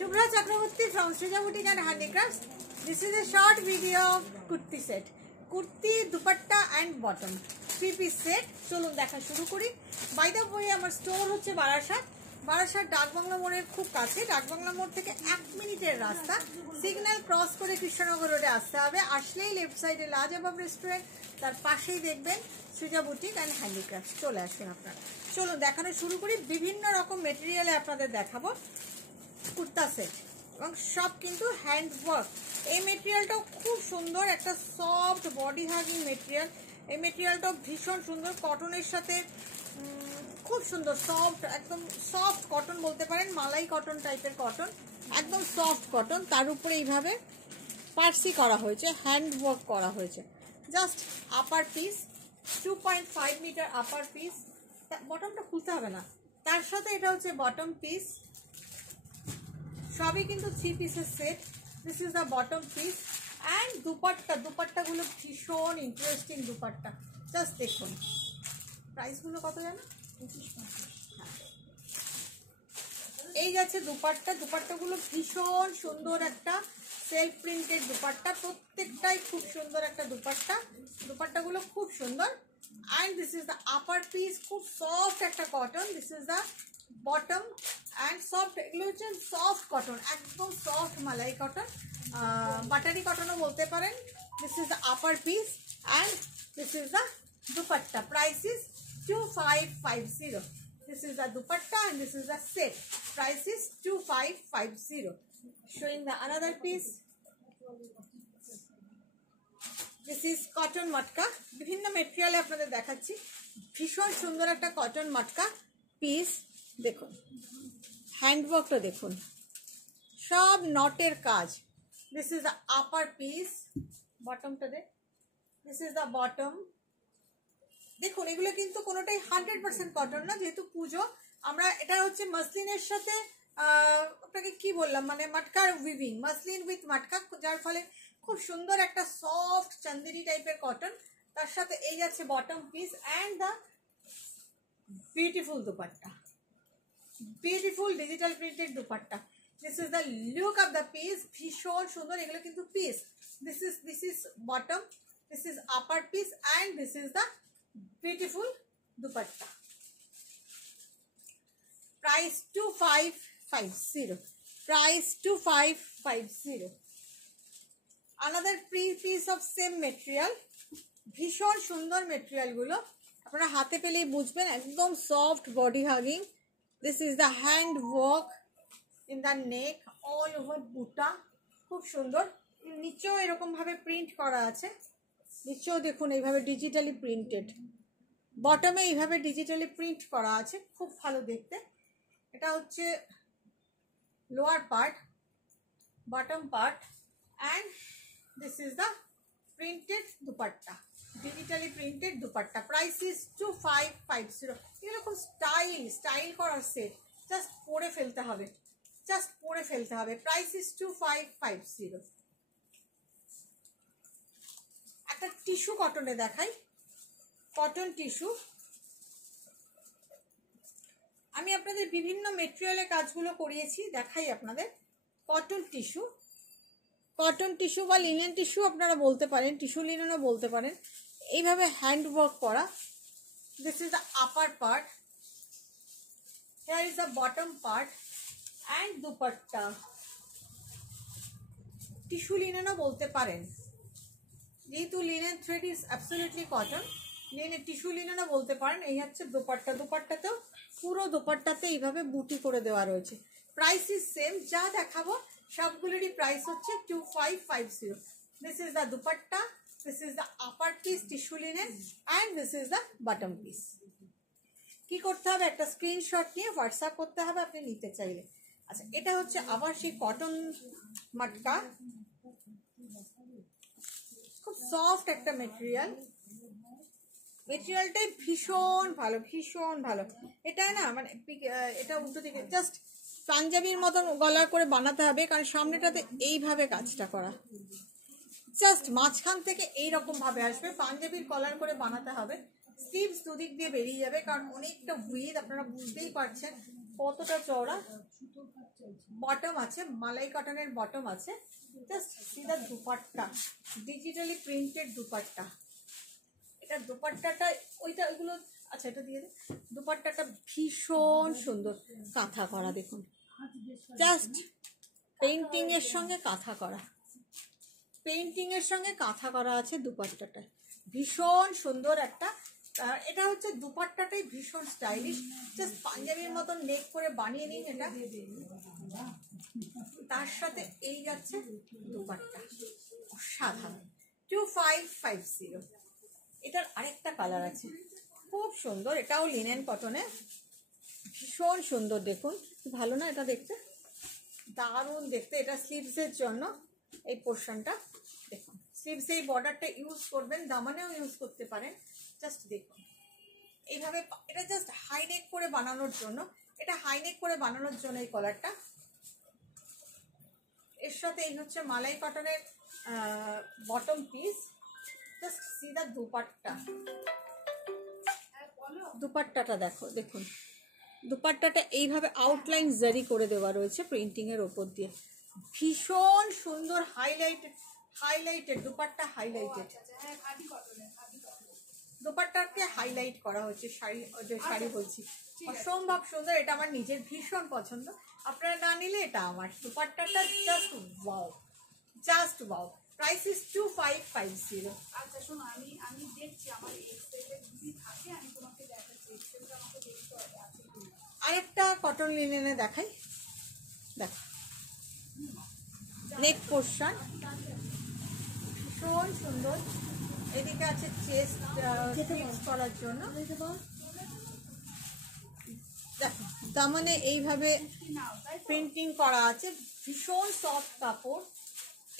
Shubhra Chakraborty from Srija Boutique and Handicrafts. This is a short video of kurti set. Kurti, dupatta and bottom. 3-piece set. চলুন দেখা শুরু করি। By the way, আমার store হচ্ছে বারাসাত ডাকবাংলা মোড়ের খুব কাছে। ডাকবাংলা মোড় থেকে 1 মিনিটের রাস্তা। সিগন্যাল ক্রস করে কৃষ্ণনগর রোডে আসতে হবে। আসলেই লেফট সাইডে লাজবাব রেস্টুরেন্ট, তার পাশেই দেখবেন সৃজা বুটিক অ্যান্ড হ্যান্ডিক্রাফটস। চলে আসুন আপনারা। চলুন দেখানো শুরু করি। বিভিন্ন রকম মেটেরিয়ালে আপনাদের দেখাবো কুর্তা সেট এবং সব কিন্তু হ্যান্ড ওয়ার্ক। এই মেটেরিয়ালটাও খুব সুন্দর, একটা সফট বডি হাগিং মেটেরিয়াল। এই মেটেরিয়ালটাও ভীষণ সুন্দর, কটনের সাথে খুব সুন্দর সফট, একদম সফট কটন বলতে পারেন, মালাই কটন টাইপের কটন, একদম সফট কটন। তার উপরে এইভাবে পার্সি করা হয়েছে, হ্যান্ড ওয়ার্ক করা হয়েছে। জাস্ট আপার পিস 2.5 মিটার আপার পিস, বটমটা খুলতে হবে না। তার সাথে এটা হচ্ছে বটম পিস, সবই কিন্তু 3 পিসের সেট। This is the bottom piece and দুপাট্টাগুলো ভীষণ ইন্টারেস্টিং দুপাট্টা। জাস্ট দেখুন প্রাইসগুলো কত জানো, 25-50। এই যাচ্ছে দুপাট্টাগুলো ভীষণ সুন্দর, একটা সেলফ প্রিন্টেড দুপাট্টা, প্রত্যেকটাই খুব সুন্দর একটা দুপাট্টাগুলো খুব সুন্দর। And this is the upper piece, খুব সফট একটা cotton. This is the bottom and soft, এগুলো হচ্ছে সফট কটন, একদম সফট মালাই কটন, বাটারি কটনও বলতে পারেন। This is the upper piece and this is the dupatta. Price is 2550. This is the dupatta and this is the set. Price is 2550. Showing the another piece. This is cotton matka. বিভিন্ন মেটেরিয়ালে আপনাদের দেখাচ্ছি। ভীষণ সুন্দর একটা cotton মাটকা piece. দেখুন হ্যান্ডওয়ার্কটা দেখুন, সব নটের কাজ। This is the upper piece, বটমটা দেখ। This is the bottom. দেখুন এগুলো কিন্তু কোনোটাই 100% কটন না, যেহেতু পুজো। আমরা এটা হচ্ছে মাসলিনের সাথে আপনাকে কি বললাম, মানে মাটকার উইভিং, মাসলিন উইথ মাটকা, যার ফলে খুব সুন্দর একটা সফট চান্দেরি টাইপের কটন। তার সাথে এই যাচ্ছে bottom piece and the beautiful dupatta, beautiful digital printed dupatta. This is the look of the piece, ভীষণ সুন্দর। এগুলো কিন্তু piece. This is bottom, this is upper piece and this is the beautiful dupatta. Price 2550. Price 2550. Another piece of same material. ভীষণ সুন্দর material গুলো, আপনারা হাতে পেলেই বুঝবেন, একদম soft body hugging. This is the hand work in the neck, all over বুটা, খুব সুন্দর। নিচেও এরকম ভাবে প্রিন্ট করা আছে, নিচেও দেখুন এইভাবে ডিজিটালি প্রিন্টেড, বটমে এইভাবে ডিজিটালি প্রিন্ট করা আছে, খুব ভালো দেখতে। এটা হচ্ছে lower part, bottom part and this is the printed dupatta, digitally printed dupatta. Price is 2550। এরকম স্টাইল করার সেট, জাস্ট পরে ফেলতে হবে, প্রাইস ইজ 2550। একটা টিস্যু কটনে দেখাই, কটন টিস্যু। আমি আপনাদের বিভিন্ন মেটেরিয়ালের কাজগুলো করিয়েছি, দেখাই আপনাদের। কটন টিস্যু বা লিনেন টিস্যু আপনারা বলতে পারেন, টিস্যু লিনেনও বলতে পারেন। এইভাবে হ্যান্ড ওয়ার্ক করা। This is the upper part, here is the bottom part and dupatta. Tissue লিনেনও বলতে পারেন, যেহেতু linen thread is absolutely cotton, tissue লিনেনও বলতে পারেন। এই হচ্ছে দোপাট্টাতেও পুরো দোপাট্টাতে এইভাবে বুটি করে দেওয়া রয়েছে। প্রাইস ইজ সেম, যা দেখাবো সবগুলোরই প্রাইস হচ্ছে 2550। This is the dupatta, this is the upper piece tissue linen and this is the bottom piece. কি করতে হবে, একটা স্ক্রিনশট নিয়ে হোয়াটসঅ্যাপ করতে হবে আপনি নিতে চাইলে। আচ্ছা, এটা হচ্ছে আবার সেই কটন মাটকা, খুব সফট একটা মেটেরিয়ালটাই ভীষণ ভালো। এটা না মানে এটা উল্টো দিকে জাস্ট পাঞ্জাবির মতন গলার করে বানাতে হবে, কারণ সামনেটাতে এইভাবে কাজটা করা, জাস্ট মাঝখান থেকে এইরকম ভাবে আসবে, পাঞ্জাবির কলার করে বানাতে হবে। স্লিভস দুদিক দিয়ে বেরিয়ে যাবে, কারণ অনেকটা উইথ, আপনারা বুঝতেই পারছেন কতটা চওড়া বটম আছে, মালাই কটনের বটম আছে। Just see the dupatta, digitally printed dupatta. এটা দুপাট্টাটা ওইগুলো আচ্ছা এটা দিয়ে দে। দুপাট্টাটা ভীষণ সুন্দর কাঁথা করা, দেখুন জাস্ট পেইন্টিং এর সঙ্গে কাঁথা করা, পেইন্টিং এর সঙ্গে কাঁথা করা আছে দুপাট্টাটা, ভীষণ সুন্দর একটা। এটা হচ্ছে দুপাট্টাটাই ভীষণ স্টাইলিশ, জাস্ট পাঞ্জাবির মতন নেক করে বানিয়ে নিন এটা। তার সাথে এই যাচ্ছে দুপাট্টা, অসাধারণ। 2550। এটার আরেকটা কালার আছে, খুব সুন্দর, এটাও লিনেন কটনে, ভীষণ সুন্দর। দেখুন ভালো না এটা দেখতে, দারুণ দেখতে। এটা স্লিভসের জন্য এই পোর্শনটা দেখুন, স্লিভসে এই বর্ডারটা ইউজ করবেন, দামানেও ইউজ করতে পারেন। জাস্ট দেখুন এইভাবে, এটা জাস্ট হাইনেক করে বানানোর জন্য, এটা হাইনেক করে বানানোর জন্য এই কলারটা। এর সাথে এই হচ্ছে মালাই কটনের বটম পিস। জাস্ট সি দা দুপাট্টা, দুপাট্টাটা দেখো, দেখুন দুপাট্টাটা এইভাবে আউটলাইন জারি করে দেওয়া রয়েছে প্রিন্টিং এর ওপর দিয়ে, ভীষণ সুন্দর হাইলাইটেড, হাইলাইটেড দুপাট্টা, হাইলাইটেড দুপাট্টাকে হাইলাইট করা হচ্ছে। শাড়ি, শাড়ি বলছি, অসম্ভব সুন্দর। এটা আমার নিজের ভীষণ পছন্দ, আপনারা না নিলে এটা আমার। দুপাট্টাটা just wow, just wow. Price is 2550। আচ্ছা শোনো, আমি দেখছি আমার এক্সেলে যদি থাকে আমি তোমাকে দেখাচ্ছি, এক্সেলটা আমাকে দেখতে হবে আছে কি। আরেকটা কটন লিনেনে দেখাই, দেখো নেক পোর্শন ভীষণ সুন্দর। এদিকে আছে চেস্ট ফিক্স করার জন্য, দেখো দামানে এইভাবে প্রিন্টিং করা আছে, ভীষণ সফট কাপড়।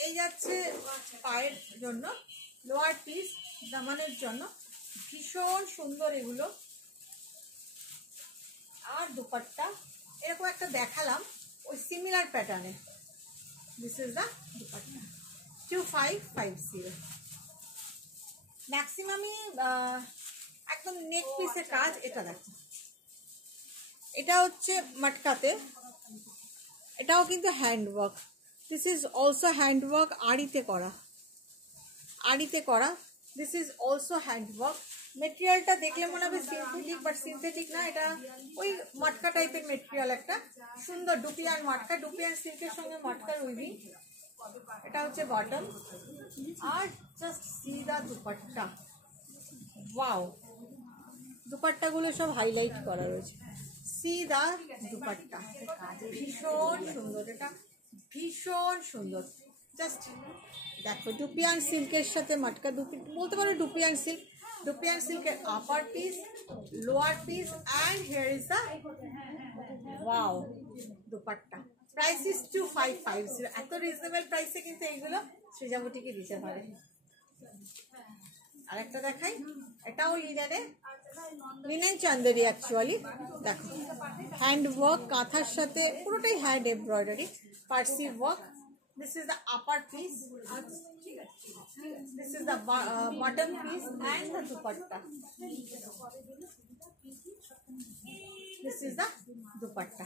এই যাচ্ছে পায়ের জন্য, লোয়ার পিস দামানের জন্য, ভীষণ সুন্দর এগুলো। আর দুপাট্টা এরকম একটা দেখালাম ওই সিমিলার প্যাটার্নে। This is the dupatta, 2550। ম্যাক্সিমামই একদম নেক পিসের কাজ। এটা দেখো, এটা হচ্ছে মাটকাতে, এটাও কিন্তু handwork. This is also handwork, আড়িতে করা, আড়িতে করা। This is also handwork. মেটেরিয়ালটা দেখলে মনে হবে সিনথেটিক, বাট সিনথেটিক না, এটা ওই মাটকা টাইপের মেটেরিয়াল, একটা সুন্দর ডুপিয়ান মাটকা, ডুপিয়ান সিল্কের সঙ্গে মাটকার উইভিং। এটা হচ্ছে বটম। আর জাস্ট সি দা দুপাট্টা, ওয়াও, দুপাট্টাগুলো সব হাইলাইট করা রয়েছে। সি দা দুপাট্টা, ভীষণ সুন্দর, এটা ভীষণ সুন্দর। জাস্ট দেখো ডুপিয়ান সিল্কের সাথে মাটকা, বলতে পারো ডুপিয়ান সিল্ক, ডুপিয়ান সিল্কের upper piece, lower piece, and here is the wow dupatta. Price is 2550। এত রিজনেবল প্রাইসে কিন্তু এইগুলো সৃজা বুটিকে দিতে পারে। আরেকটা দেখাই, এটাও লিনেনে, লিনেন চান্দেরি অ্যাকচুয়ালি। দেখো হ্যান্ড ওয়ার্ক, কাঁথার সাথে পুরোটাই hand embroidery, Parsi work. This is the upper piece. This is the bottom piece and the dupatta. This is the dupatta.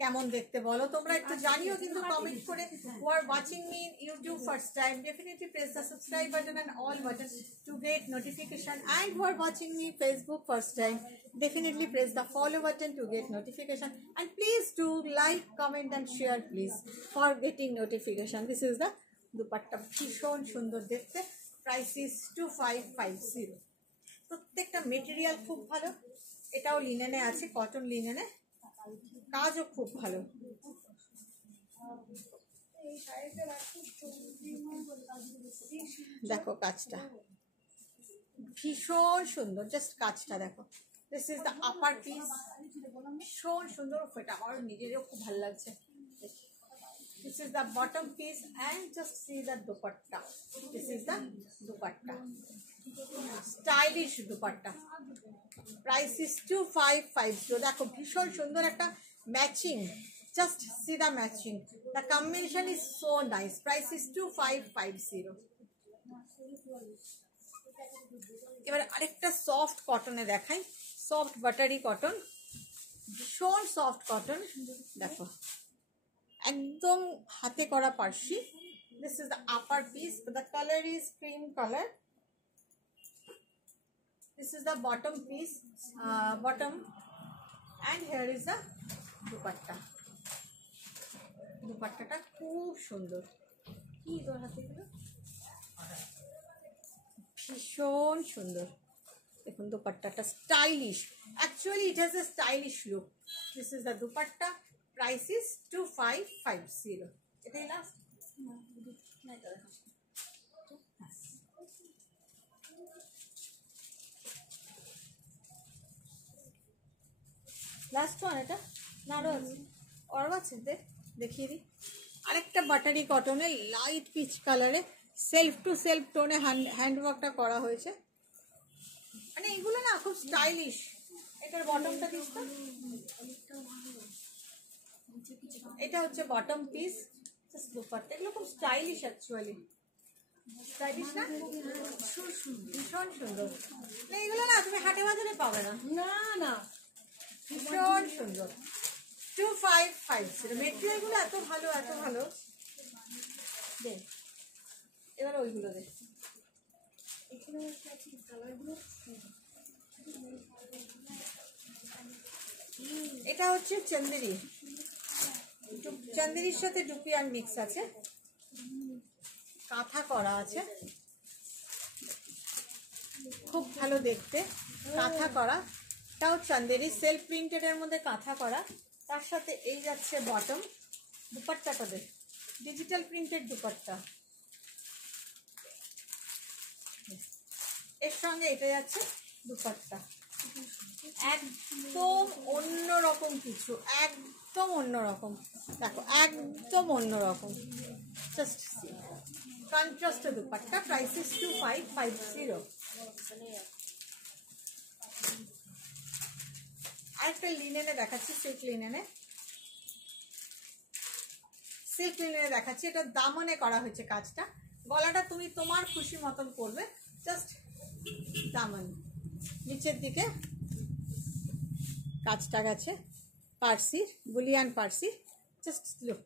কেমন দেখতে বলো তোমরা একটু জানিও কিন্তু কমেন্ট করে। who are watching me in YouTube first time, definitely press the subscribe button and all button to get notification, and who are watching me Facebook first time, definitely press the follow button to get notification, and please do like, comment and share please for getting notification. This is the dupatta, ভীষণ সুন্দর দেখতে। price is 2550। প্রত্যেকটা material খুব ভালো। এটাও লিনেনে আছে, cotton লিনেনে, কাজও খুব ভালো। দেখো কাজটা ভীষণ সুন্দর, জাস্ট কাজটা দেখো। This is the upper piece, ভীষণ সুন্দর, এটা আমার নিজেরও খুব ভালো লাগছে। This is the bottom piece and just see the dupatta. This is the dupatta, stylish dupatta. Price is 2550. দেখো ভীষণ সুন্দর একটা matching, just see the matching, the combination is so nice. Price is 2550. এবার আরেকটা সফট কটনে দেখাই, soft buttery cotton. ভীষণ soft cotton, দেখো একদম হাতে করা Parsi. This is the upper piece, the colour is cream colour. This is the bottom piece, bottom, and here is the dupatta. দুপাট্টাটা খুব সুন্দর। কি তোর হাতে গেলো, ভীষণ সুন্দর। দেখুন দুপাট্টাটা stylish, actually it has a stylish look. This is the dupatta, price is 2550। এটাই লাস্ট। লাস্ট ওয়ান এটা না, আরও আছে, দেখিয়ে দিই। আরেকটা বাটারি কটনের লাইট পিচ কালারে সেলফ টু সেলফ টোনে হ্যান্ডওয়ার্কটা করা হয়েছে, মানে এগুলো না খুব স্টাইলিশ। এটার বটমটা দিস তো, এটা হচ্ছে বটম পিস, দুপাট্টা। এগুলো খুব স্টাইলিশ, অ্যাকচুয়ালি স্টাইলিশ না, ভীষণ সুন্দর। এগুলো না তুমি হাটে বাজারে পাবে না, না না, ভীষণ সুন্দর। 2550 মেটেরিয়ালগুলো এত ভালো, এত ভালো। দে এবার ওইগুলো দে। এটা হচ্ছে চন্দেরি, চন্দেরির সাথে ডুপিয়ান মিক্স আছে, কাঁথা করা আছে, খুব ভালো দেখতে। কাঁথা করা, এটাও চন্দেরি সেলফ প্রিন্টেডের মধ্যে কাঁথা করা। তার সাথে এই যাচ্ছে বটম, দুপাট্টাটা দেখ, ডিজিটাল প্রিন্টেড দুপাট্টা। এর সঙ্গে এটা যাচ্ছে দুপাট্টা, একদম অন্যরকম কিছু, একদম অন্যরকম। দেখো একদম অন্যরকম, just contrast dupatta. Price is 2550। আরেকটা লিনেনে দেখাচ্ছি, সিল্ক লিনেনে, সিল্ক লিনেনে দেখাচ্ছি। এটা দামনে করা হয়েছে কাজটা। গলাটা তুমি তোমার খুশি মতন করবে, জাস্ট দামন, নিচের দিকে কাজটা গেছে পার্সির, bullion Parsi. Just look,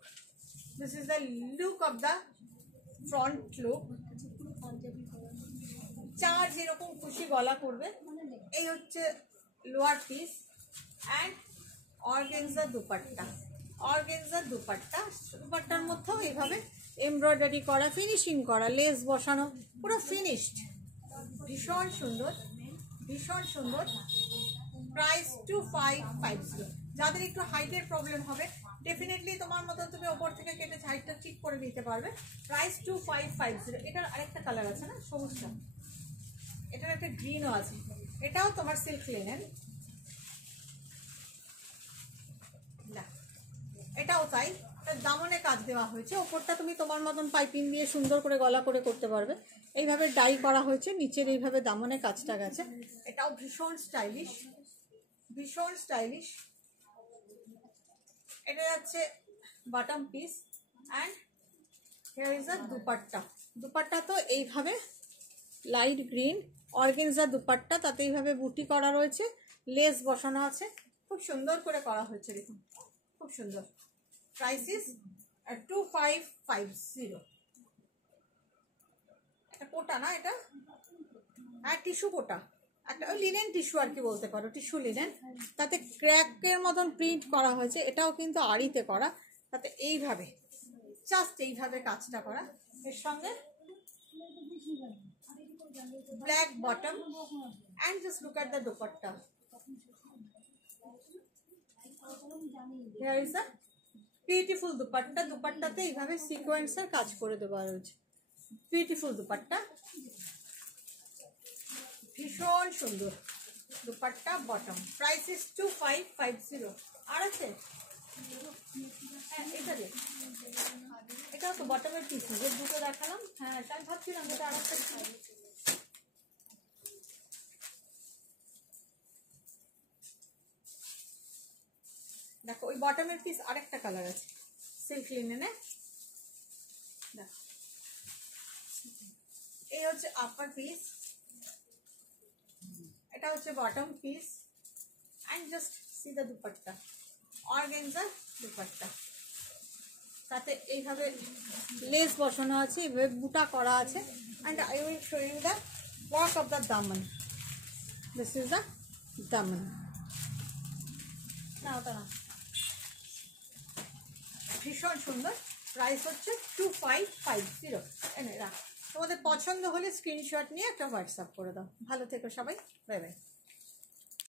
this is the look of the front look. চার যেরকম খুশি গলা করবে। এই হচ্ছে lower piece and organza dupatta, organza dupatta. দুপাট্টার মধ্যেও এইভাবে এমব্রয়ডারি করা, ফিনিশিং করা, লেস বসানো, পুরো ফিনিশড, ভীষণ সুন্দর, ভীষণ সুন্দর। প্রাইস 2550। যাদের একটু হাইটের প্রবলেম হবে, ডেফিনেটলি তোমার মতন তুমি ওপর থেকে কেটে হাইটটা ঠিক করে নিতে পারবে। প্রাইস 2550। এটার আরেকটা কালার আছে না, সবুজটা, এটার একটা গ্রিনও আছে। এটাও তোমার সিল্ক লিনেন, না এটাও তাই। দামনে কাজ দেওয়া হয়েছে, ওপরটা তুমি তোমার মতন পাইপিং দিয়ে সুন্দর করে গলা করে করতে পারবে। এইভাবে ডাই করা হয়েছে, নিচের এইভাবে দামনে কাজটা গেছে। এটাও ভীষণ স্টাইলিশ, ভীষণ স্টাইলিশ। এটা যাচ্ছে bottom piece and here is আ দুপাট্টা। দুপাট্টা তো এইভাবে লাইট গ্রিন অর্গেনজা দুপাট্টা, তাতে এইভাবে বুটি করা রয়েছে, লেস বসানো আছে, খুব সুন্দর করে করা হয়েছে, দেখুন খুব সুন্দর। Price is 2550। এটা কোটা না, এটা হ্যাঁ টিস্যু কোটা, একটা লিনেন টিস্যু আর কি বলতে পারো, টিস্যু লিনেন। তাতে ক্র্যাকের মতন প্রিন্ট করা হয়েছে, এটাও কিন্তু আড়িতে করা, তাতে এইভাবে জাস্ট এইভাবে কাজটা করা। এর সঙ্গে black bottom and just look at the dupatta. Here is a beautiful dupatta. দুপাট্টাতে এইভাবে সিকোয়েন্সের কাজ করে দেওয়া রয়েছে, বিউটিফুল দুপাট্টা, ভীষণ সুন্দর দুপাট্টা, বটম। Price is 2550। আর আছে এটা দেখ, এটাও তো বটমের পিস, যে দুটো দেখালাম। হ্যাঁ আমি ভাবছিলাম এটা আরেকটা। দেখো ওই বটমের পিস আরেকটা কালার আছে, সিল্ক লিনেনে। দেখো এই হচ্ছে আপার পিস, এটা হচ্ছে bottom piece and just see the dupatta, organza dupatta, তাতে এইভাবে লেস বসানো আছে, এইভাবে বুটা করা আছে। And I will show you the work of the দামন। দিস ইজ দ্য দামন। না ওটা না, ভীষণ সুন্দর। প্রাইস হচ্ছে 2550। এনে রাখ, তোমাদের পছন্দ হলে স্ক্রিনশট নিয়ে একটা হোয়াটসঅ্যাপ করে দাও। ভালো থেকো সবাই, বাই বাই।